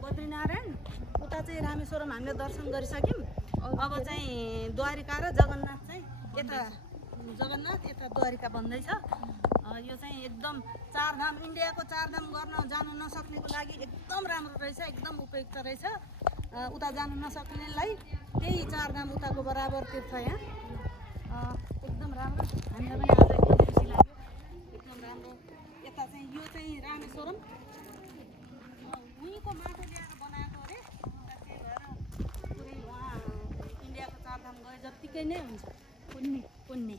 बद्रीनारायण, उता चाहिँ रामेश्वरम हामीले दर्शन गरिसक्यौँ। अब चाहिँ द्वारिका र जगन्नाथ चाहिँ यता जगन्नाथ यता द्वारिका बन्दैछ। यो चाहिँ एकदम चारधाम, इन्डियाको चारधाम गर्न जानु नसक्नेको लागि एकदम राम्रो रहेछ, एकदम उपयुक्त रहेछ। उता जानु नसक्नेलाई त्यही चारधाम उताको बराबर तीर्थ यहाँ एकदम राम्रो। हामीलाई पनि आज एकदम खुसी लाग्यो, एकदम राम्रो। यता चाहिँ यो चाहिँ रामेश्वरम भुइँको माटो ल्याएर बनाएको अरे, त्यही भएर पुरै उहाँ इन्डियाको चारधाम गए जत्तिकै नै हुन्छ। पुण्य पुण्य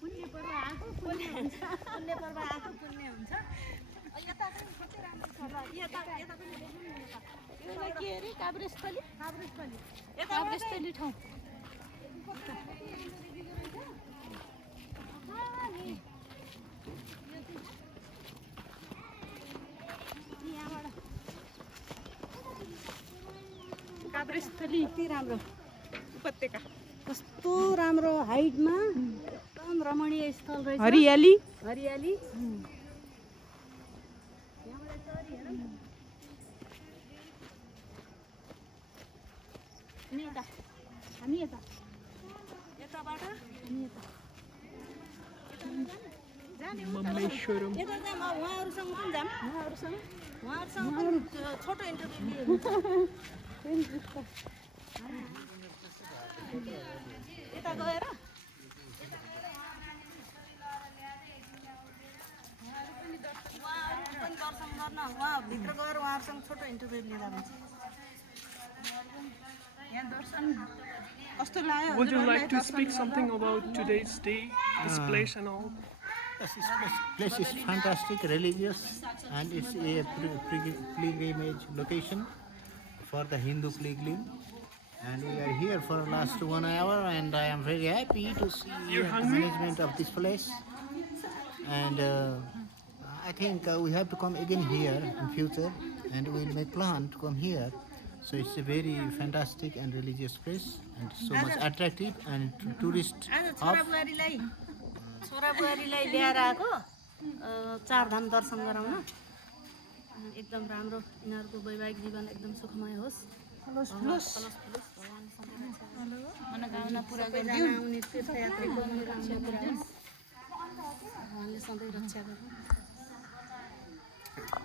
पुण्य पर्व आएको पुण्य हुन्छ, पुण्य पर्व आएको पुण्य हुन्छ। यता पनि कति राम्रो छ ल, यता यता पनि देख्नु नि, यता के अरे काभ्रेस्थली, काभ्रेस्थली यता काभ्रेस्थली ठाउँ। काभ्रेस्थली कति राम्रो उपत्यका, कस्तो राम्रो हाइटमा एकदम रमणीय स्थल रहेछ। हरियाली हरियाली हामी यता यताबाट हामी यता मम्मेश्वरम यता जाऊँ। उहाँहरूसँग पनि जाऊँ, उहाँहरूसँग पनि छोटो इन्टरभ्यू यता गएर उहाँहरू पनि दर्शन गर्न, उहाँ भित्र गएर उहाँहरूसँग छोटो इन्टरभ्यू लिँदा हुन्छ। यहाँ दर्शन कस्तो लाग्यो? Would you like to speak something about today's day, this place and all? Yes, this place is fantastic, religious, and it's a pilgrimage location for the Hindu pilgrim. And we are here for the last 1 hour, and I am very happy to see the management of this place. And I think we have to come again here in future, and we'll make plan to come here. So it's a very fantastic and religious place, and so much attractive and tourist hub. छोराबुहारीलाई ल्याएर आएको चारधाम दर्शन गराउन। एकदम राम्रो, यिनीहरूको वैवाहिक जीवन एकदम सुखमय होस्, मनोकामना पुरा गरिदिउँ। आउने तीर्थयात्रीको मनोकामना पुरा होस्, भगवानले सधैँ रक्षा गर्नु।